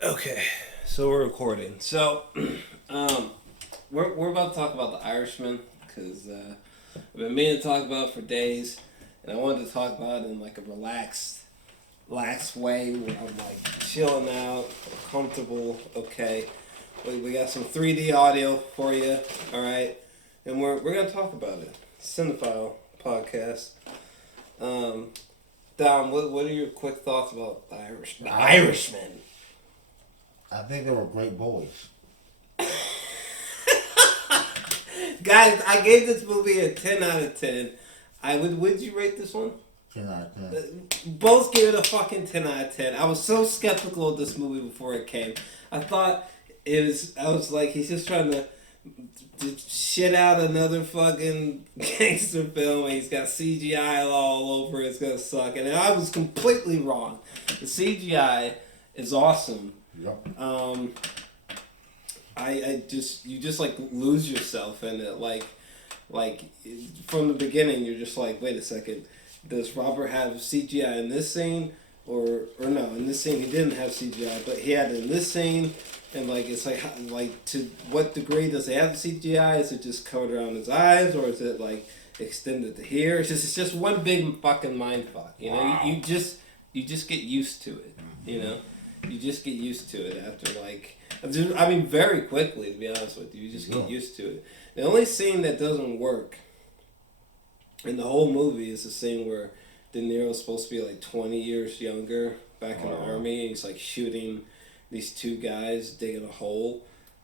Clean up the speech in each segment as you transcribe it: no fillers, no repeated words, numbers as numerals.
Okay, so we're recording. So, um, we're about to talk about The Irishman because I've been meaning to talk about it for days, and I wanted to talk about it in like a relaxed way where I'm like chilling out, comfortable. Okay, we got some 3D audio for you. All right, and we're gonna talk about it. Cinephile podcast. Um, Dom, what are your quick thoughts about The Irishman? I think they were great boys. Guys, I gave this movie a 10 out of 10. Would you rate this one? 10 out of 10. Both gave it a fucking 10 out of 10. I was so skeptical of this movie before it came. I thought I was like, he's just trying to shit out another fucking gangster film and he's got CGI all over it. It's gonna suck. And I was completely wrong. The CGI is awesome. Yep. I just you just like lose yourself in it like from the beginning you're just like, wait a second, does Robert have CGI in this scene or no, in this scene he didn't have CGI but he had it in this scene, and like it's like to what degree does he have CGI? Is it just covered around his eyes or is it like extended to here? It's just one big fucking mind fuck, you know. Wow. You just get used to it, you know. You just get used to it after I mean, very quickly, to be honest with you. You just get used to it. The only scene that doesn't work in the whole movie is the scene where De Niro's supposed to be like 20 years younger back in the army, and he's like shooting these two guys digging a hole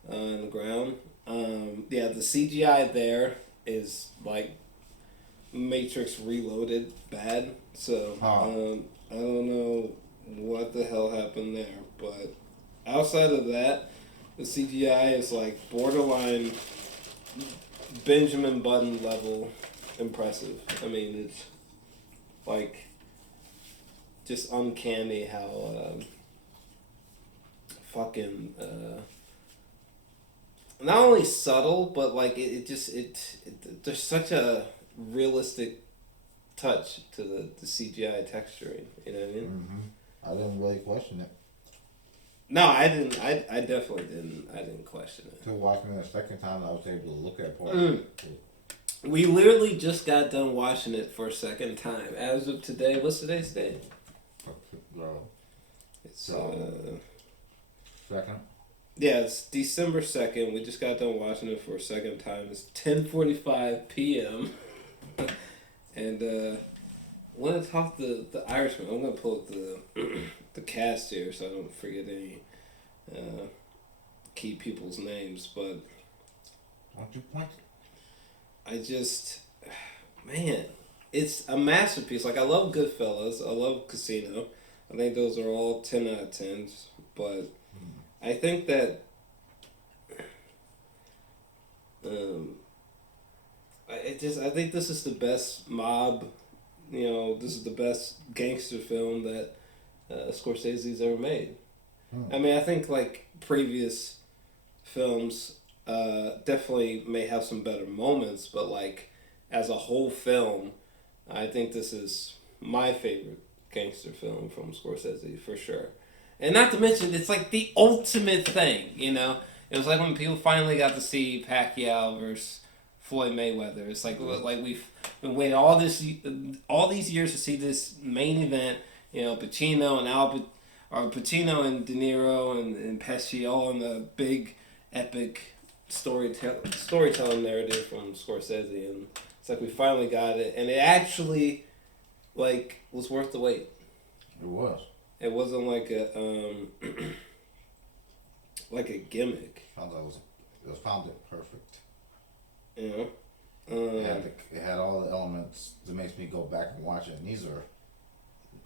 in the ground. Yeah, the CGI there is like Matrix Reloaded bad. So I don't know what the hell happened there, but outside of that, the CGI is like borderline Benjamin Button level impressive. I mean, it's like just uncanny how fucking not only subtle, but like there's such a realistic touch to the CGI texturing. You know what I mean? Mm-hmm. I didn't really question it. No, I didn't. I definitely didn't. I didn't question it. Until watching it a second time, I was able to look at part. We literally just got done watching it for a second time. As of today, what's today's date? It's second. Yeah, it's December 2nd. We just got done watching it for a second time. It's 10:45 p.m. and I want to talk the Irishman. I'm gonna pull up the cast here so I don't forget any key people's names. But Don't you point? I just, man, it's a masterpiece. Like I love Goodfellas. I love Casino. I think those are all 10 out of 10s. But I think that I think this is the best mob. You know, this is the best gangster film that Scorsese's ever made. I mean, I think like previous films definitely may have some better moments, but like as a whole film, I think this is my favorite gangster film from Scorsese for sure. And not to mention, it's like the ultimate thing, you know? It was like when people finally got to see Pacquiao versus Floyd Mayweather. It's like we've been waiting all these years to see this main event. You know, Pacino and De Niro and Pesci all in the big epic storytelling narrative from Scorsese, and it's like we finally got it, and it actually like was worth the wait. It was. It wasn't like a like a gimmick. It was found it perfect. You know, It had all the elements that makes me go back and watch it. And these are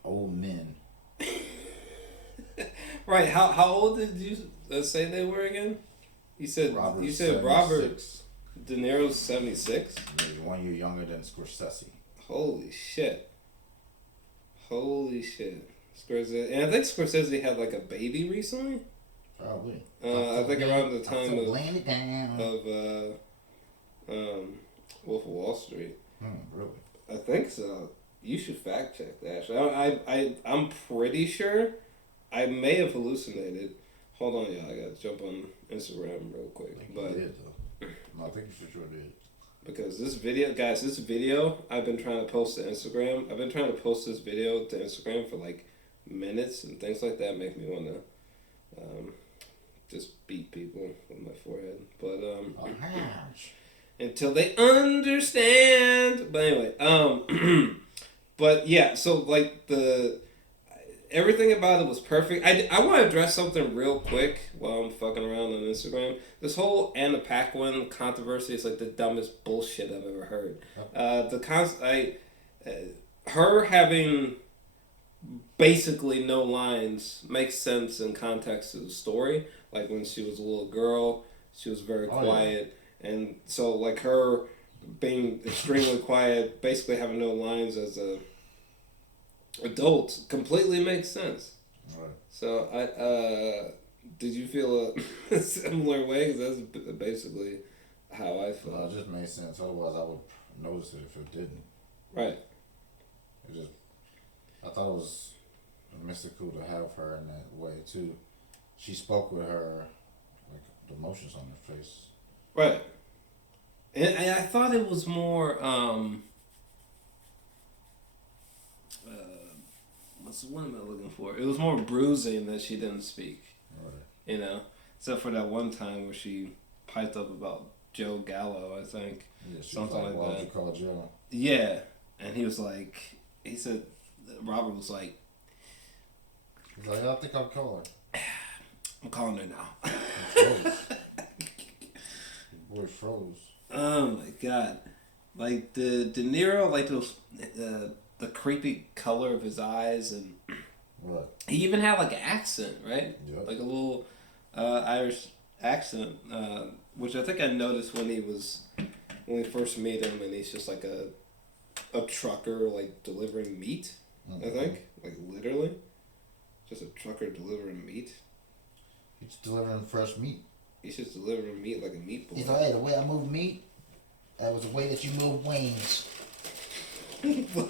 old men. Right? How old did you say they were again? You said Robert De Niro's 76. He's 1 year younger than Scorsese. Holy shit! Scorsese, and I think Scorsese had like a baby recently. Probably. I think around the time of Wolf of Wall Street. Really? I think so. You should fact check that. Actually, I'm pretty sure. I may have hallucinated, Hold on, y'all. I gotta jump on Instagram real quick. I think But you did, though. No, I think you for sure did. because this video, guys, I've been trying to post to Instagram. I've been trying to post this video to Instagram for like minutes, and things like that make me want to just beat people with my forehead. But until they understand. But anyway, but yeah, so like everything about it was perfect. I want to address something real quick while I'm fucking around on Instagram. This whole Anna Paquin controversy is like the dumbest bullshit I've ever heard. Her having basically no lines makes sense in context of the story. Like when she was a little girl, she was very quiet, and so like her being extremely quiet, basically having no lines as a adult, completely makes sense. Right. So did you feel a similar way? Because that's basically how I felt. No, it just made sense. Otherwise, I would notice it if it didn't. Right. I thought it was mystical to have her in that way too. She spoke with her, like the emotions on her face. Right. And I thought it was more. What am I looking for? It was more bruising that she didn't speak. Right. You know, except for that one time where she piped up about Joe Gallo, I think. Yeah, she something was like why that. Would you call Joe? Yeah, and he was like, he said, Robert was like, he's like, I think I'll call her. I'm calling her now. Boy froze. Oh my god, like the Niro, like those the creepy color of his eyes, and what? He even had like an accent, right? Yep. Like a little Irish accent, which I think I noticed when we first meet him, and he's just like a trucker, like delivering meat. Mm-hmm. I think, like literally, just a trucker delivering meat. He's delivering fresh meat. He's just delivering meat like a meat boy. He's like, hey, the way I move meat, that was the way that you move wings. What?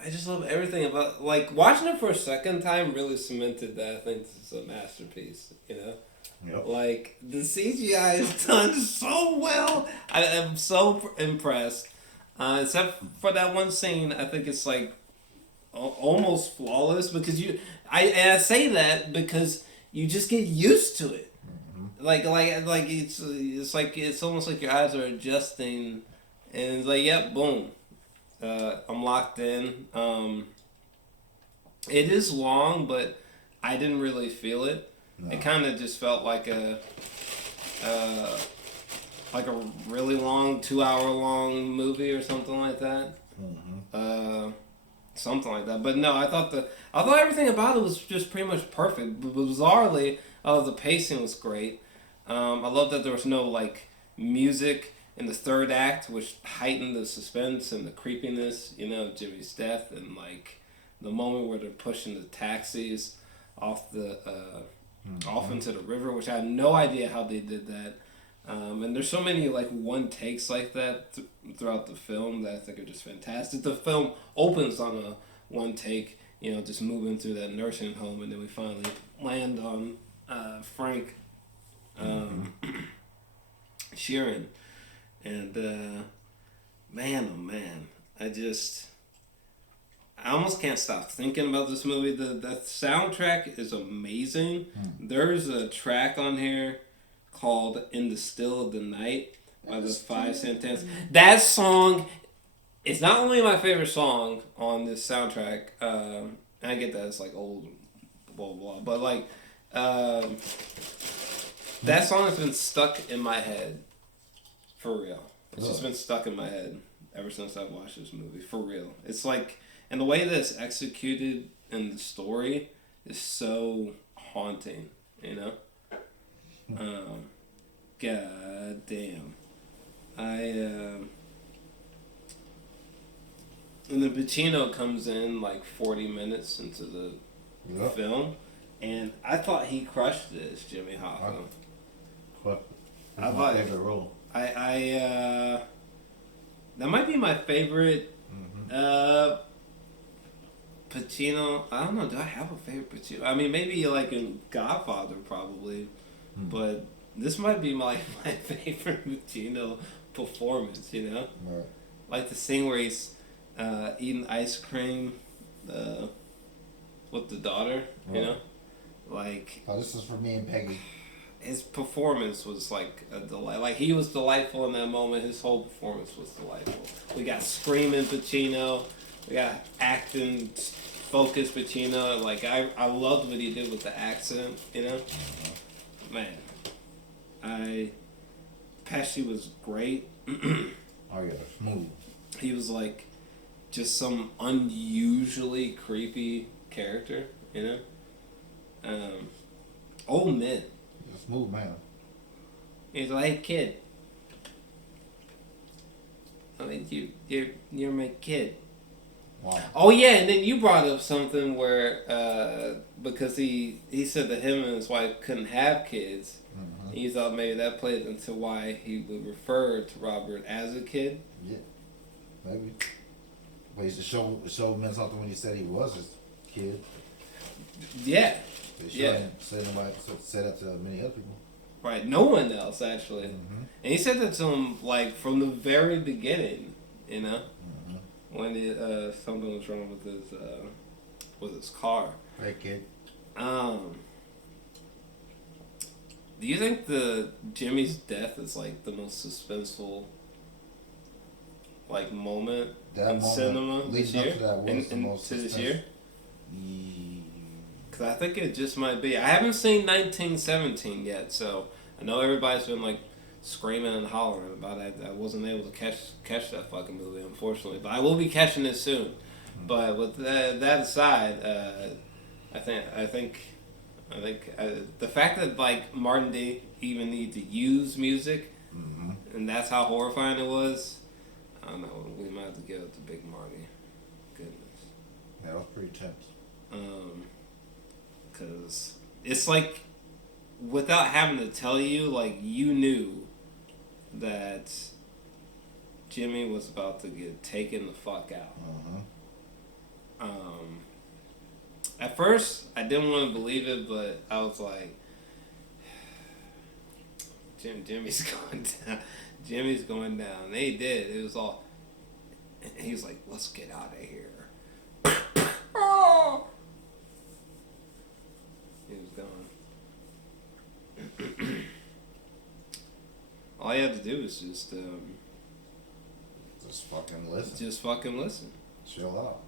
I just love everything about, like, watching it for a second time really cemented that I think this is a masterpiece, you know? Yep. Like, the CGI is done so well. I am so impressed. Except for that one scene, I think it's like almost flawless, because I say that because you just get used to it. Mm-hmm. Like it's almost like your eyes are adjusting, and it's like, yep, boom. I'm locked in. It is long, but I didn't really feel it. No. It kind of just felt like a really long 2-hour long movie or something like that. Mm-hmm. Something like that. But no, I thought everything about it was just pretty much perfect. But bizarrely, the pacing was great. I love that there was no like music in the third act, which heightened the suspense and the creepiness, you know, Jimmy's death, and like the moment where they're pushing the taxis off off into the river, which I had no idea how they did that. And there's so many like one takes like that throughout the film that I think are just fantastic. The film opens on a one take, you know, just moving through that nursing home, and then we finally land on Frank Sheeran. And man, oh man, I almost can't stop thinking about this movie. The soundtrack is amazing. There's a track on here called "In the Still of the Night" by the Five Santans. That song is not only my favorite song on this soundtrack. And I get that it's like old, blah blah, but like that song has been stuck in my head. For real. It's just been stuck in my head ever since I've watched this movie. For real. It's like, and the way that it's executed in the story is so haunting, you know? God damn. And then Pacino comes in like 40 minutes into the film, and I thought he crushed this, Jimmy Hoffa. What? I thought favorite role. That might be my favorite Pacino, I don't know. Do I have a favorite Pacino? I mean, maybe like in Godfather, probably, but this might be my favorite Pacino performance. You know, Right. like the scene where he's eating ice cream with the daughter. You know, like. Oh, this is for me and Peggy. His performance was like a delight. Like he was delightful in that moment. His whole performance was delightful. We got screaming Pacino. We got acting focused Pacino. Like I loved what he did with the accent. You know, man. Pesci was great. Oh yeah, smooth. He was like just some unusually creepy character. You know, old men. Smooth man. He's like, hey kid. I mean, you're my kid. Wow. Oh yeah, and then you brought up something where because he said that him and his wife couldn't have kids. Mm-hmm. And you thought maybe that played into why he would refer to Robert as a kid. Yeah, maybe. But he show meant something when he said he was his kid. Yeah. They shouldn't say that to many other people. Right. No one else actually. Mm-hmm. And he said that to him like from the very beginning. You know. Mm-hmm. When something was wrong with his car. Hey kid. Do you think the Jimmy's death is like the most suspenseful like moment in cinema this year? This year? Because I think it just might be. I haven't seen 1917 yet, so I know everybody's been like screaming and hollering about it. I wasn't able to catch that fucking movie, unfortunately, but I will be catching it soon. Mm-hmm. But with that aside, I think the fact that like Martin didn't even need to use music, mm-hmm. and that's how horrifying it was. I don't know. We might have to give it to Big Marty. Goodness. Yeah, that was pretty tense. Because it's like, without having to tell you, like, you knew that Jimmy was about to get taken the fuck out. Mm-hmm. At first, I didn't want to believe it, but I was like, Jimmy's going down. Jimmy's going down. And he did. It was all, he was like, let's get out of here. Oh! He was gone. All you had to do was just fucking listen. Just fucking listen. Chill out.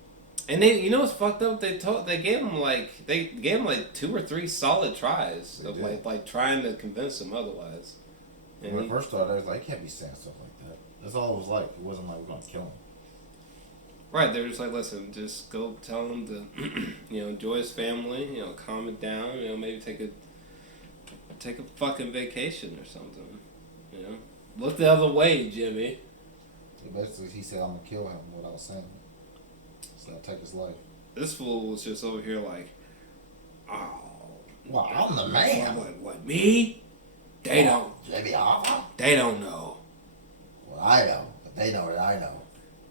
And they, you know what's fucked up? They gave him like 2 or 3 solid tries of like trying to convince him otherwise. And when I first started, I was like, I can't be saying stuff like that. That's all it was like. It wasn't like we're gonna kill him. Right, they're just like, listen, just go tell him to, enjoy his family, calm it down, maybe take a fucking vacation or something, Look the other way, Jimmy. Basically, he said, I'm gonna kill him without saying it. So I'll take his life. This fool was just over here like, oh. Well, I'm the man. What, me? They don't. Jimmy Hoffa? They don't know. Well, I know. But they know that I know.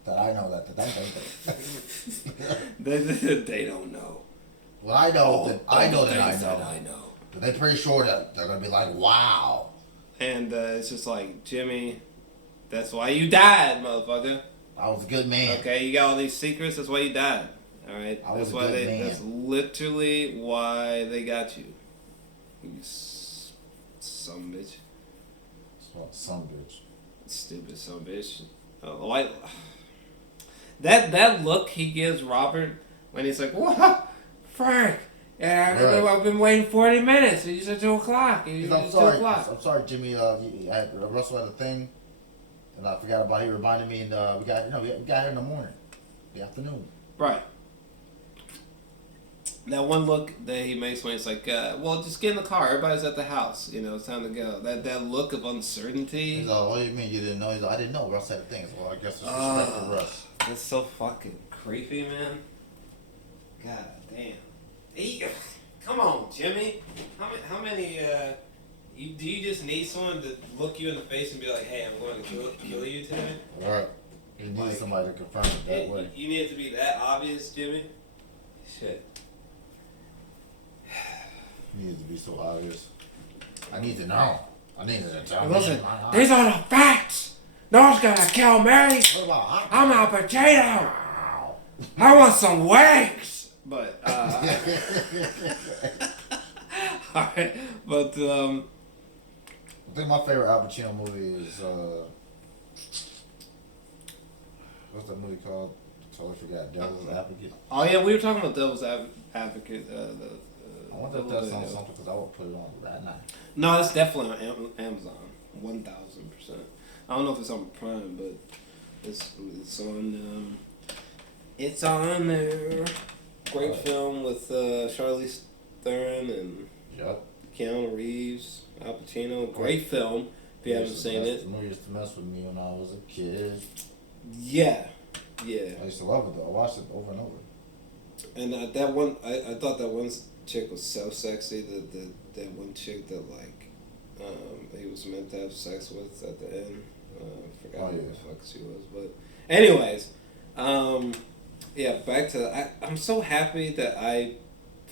That I know that they don't know. Well, I know that I know that I know. But they're pretty sure that they're gonna be like, wow. And it's just like, Jimmy, that's why you died, motherfucker. I was a good man. Okay, you got all these secrets. That's why you died. All right. I was a good man. That's literally why they got you. You some bitch. Some bitch. Stupid some bitch. Like that look he gives Robert when he's like, "What, Frank? Yeah, right. I've been waiting 40 minutes. You said 2 o'clock. I'm sorry, Jimmy. Russell had a thing, and I forgot about it. He reminded me, and we got here in the morning, the afternoon. Right. That one look that he makes when he's like, well, just get in the car. Everybody's at the house. It's time to go. That look of uncertainty. He's like, what do you mean you didn't know? He's like, I didn't know. Russ had a thing. Well, I guess it's respect for Russ. That's so fucking creepy, man. God damn. Come on, Jimmy. How many, do you just need someone to look you in the face and be like, hey, I'm going to kill you today? Right. You need somebody to confirm it that way. You need it to be that obvious, Jimmy? Shit. It needs to be so obvious. I need to know. I need to tell Listen, me. these are the facts. No one's gonna kill me. What about I'm Al Pacino. I want some wings. But alright, but I think my favorite Al Pacino movie is what's that movie called? Totally forgot. Devil's Advocate. oh yeah, we were talking about Devil's Advocate. I wonder if that's on something because I would put it on that night. No, it's definitely on Amazon. 1000%. I don't know if it's on Prime, but it's on. It's on there. Great film with Charlize Theron and Yep. Keanu Reeves, Al Pacino. Great film. If you haven't seen it. The movie used to mess with me when I was a kid. Yeah. I used to love it though. I watched it over and over. And that one, I thought that one chick was so sexy. That one chick that he was meant to have sex with at the end. I forgot who the fuck she was, but anyways, yeah. Back to I'm so happy that I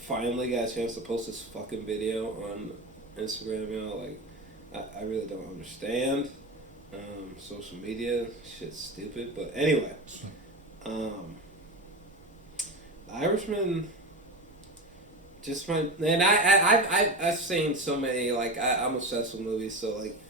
finally got a chance to post this fucking video on Instagram. You know, like I really don't understand social media. Shit's stupid, but anyway. Irishman, just my and I've seen so many, like I'm obsessed with movies, so like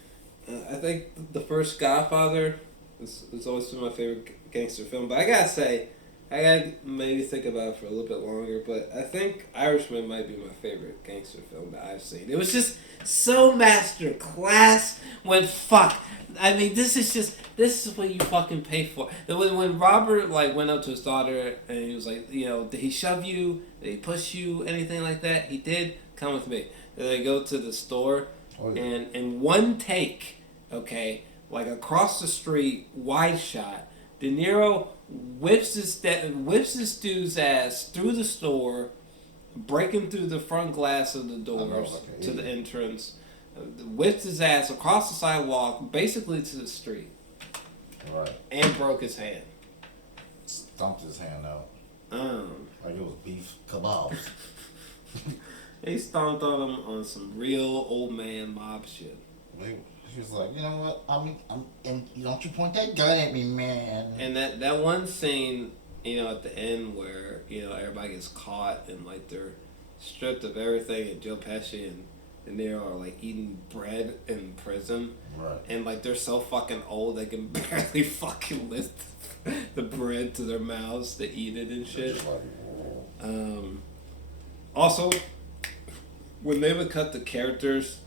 I think the first Godfather is always been my favorite gangster film, but I gotta say I gotta maybe think about it for a little bit longer, but I think Irishman might be my favorite gangster film that I've seen. It was just so master class when fuck. I mean, this is what you fucking pay for. When Robert went up to his daughter and he was like, you know, did he shove you? Did he push you? Anything like that? He did. Come with me. Then they go to the store, and in one take, okay, like across the street, wide shot, De Niro whips this dude's ass through the store, breaking through the front glass of the doors to the entrance. Whipped his ass across the sidewalk, basically to the street. Right. And broke his hand. Stomped his hand out. Like it was beef kebabs. He stomped on him on some real old man mob shit. He was like, you know what? And don't you point that gun at me, man. And that one scene, you know, at the end where, you know, everybody gets caught and like they're stripped of everything, and Joe Pesci and Niro are like eating bread in prison, right? And like they're so fucking old they can barely fucking lift the bread to their mouths to eat it and shit. Also, when they would cut the characters,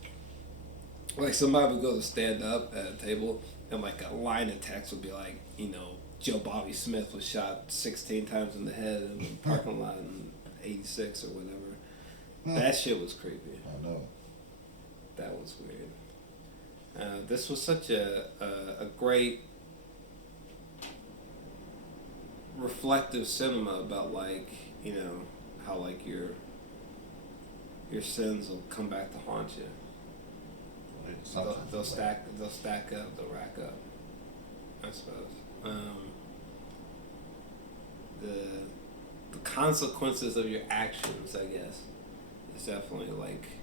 like somebody would go to stand up at a table and like a line of text would be like, you know, Joe Bobby Smith was shot 16 times in the head in the parking lot in '86 or whatever. That shit was creepy. I know. That was weird. This was such a great reflective cinema about, like, you know, how like your sins will come back to haunt you. They'll stack up, they'll rack up, I suppose. The consequences of your actions, I guess, is definitely like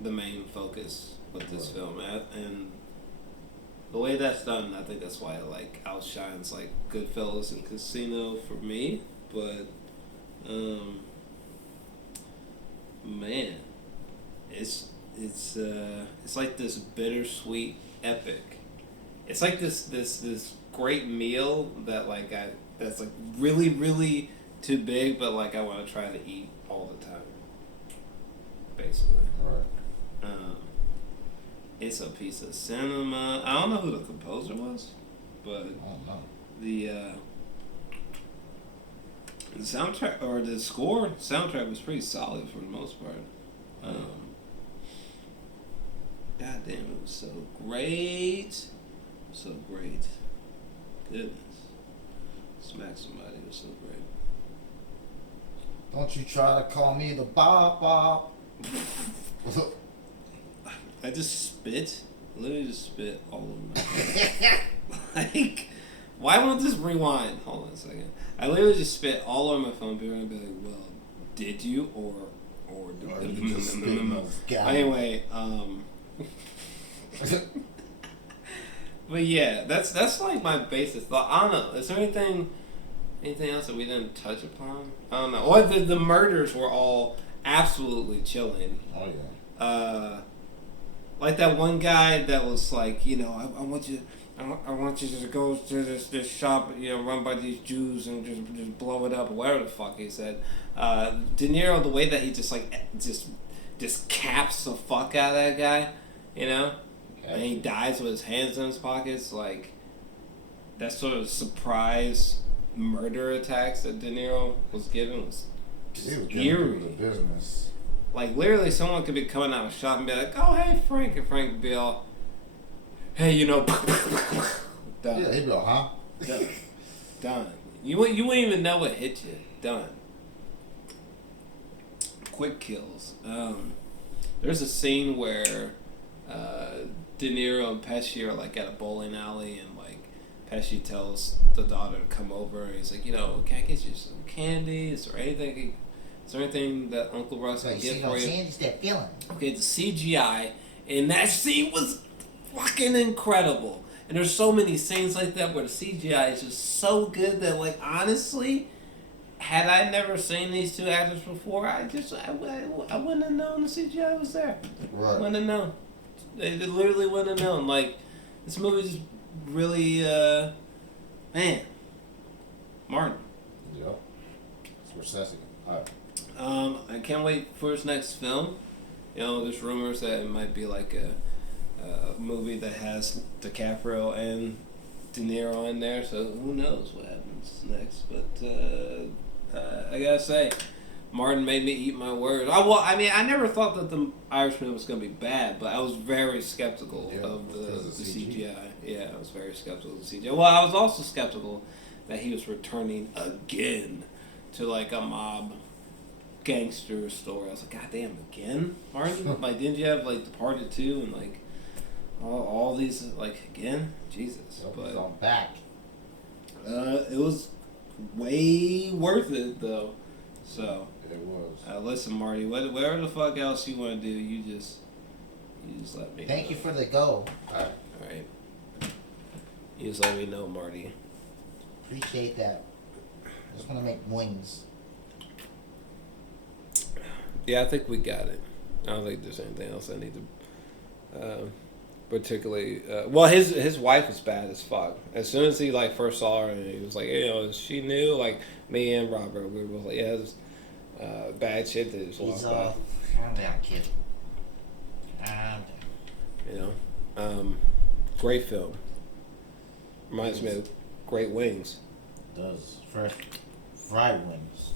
the main focus with this film, and the way that's done, I think that's why it like outshines like Goodfellas and Casino for me. But man, it's like this bittersweet epic. It's like this great meal that like that's like really really too big, but like I want to try to eat all the time. Basically. Right. It's a piece of cinema. I don't know who the composer was, but the soundtrack or the soundtrack was pretty solid for the most part. God damn, it was so great. So great. Goodness. Smack somebody, it was so great. Don't you try to call me the Bob. I just spit. Literally just spit all over my face. Like, why won't this rewind? Hold on a second. I literally just spit all over my phone. People are gonna be like, "Well, did you or you just spit in those gallons? Anyway, but yeah, that's like my basic thought. I don't know. Is there anything else that we didn't touch upon? I don't know. Or the murders were all absolutely chilling. Oh yeah. Like that one guy that was like, you know, I want you to go to this shop, you know, run by these Jews and just blow it up or whatever the fuck he said. De Niro, the way that he just like just caps the fuck out of that guy, you know, and he dies with his hands in his pockets, like that sort of surprise murder attacks that De Niro was given was eerie. Business. Like, literally, someone could be coming out of a shop and be like, "Oh, hey, Frank," and Frank would be all, "Hey, you know," done. Yeah, he'd be like, huh? Done. You wouldn't even know what hit you. Done. Quick kills. There's a scene where De Niro and Pesci are like at a bowling alley, and like Pesci tells the daughter to come over, and he's like, "You know, can I get you some candy? Is there anything that Uncle Russ can get for you?" Okay, the CGI in that scene was fucking incredible. And there's so many scenes like that where the CGI is just so good that, like, honestly, had I never seen these two actors before, I wouldn't have known the CGI was there. Right. Wouldn't have known. They literally wouldn't have known. Like, this movie just really, man. Martin. Yep. Scorsese. Alright. I can't wait for his next film. You know, there's rumors that it might be like a movie that has DiCaprio and De Niro in there, so who knows what happens next. But I gotta say, Martin made me eat my words. I never thought that the Irishman was gonna be bad, but I was very skeptical of the CGI. Yeah, I was very skeptical of the CGI. Well, I was also skeptical that he was returning again to like a mob gangster story. I was like, God damn, again, Martin? Like, didn't you have like Departed 2 and like all these like again? Jesus. But I'm back. it was way worth it though. So it was. Listen, Marty, whatever the fuck else you want to do, you just let me. Thank you for the go. All right. You just let me know, Marty. Appreciate that. Just want to make wings. Yeah, I think we got it. I don't think there's anything else I need to particularly. Well, his wife was bad as fuck. As soon as he like first saw her, and he was like, you know, she knew. Like me and Robert, we were like, yeah, it was bad shit that just walked by. Calm down, kid. Calm down. You know, great film. Reminds me of Great Wings. It does. Fresh fried wings.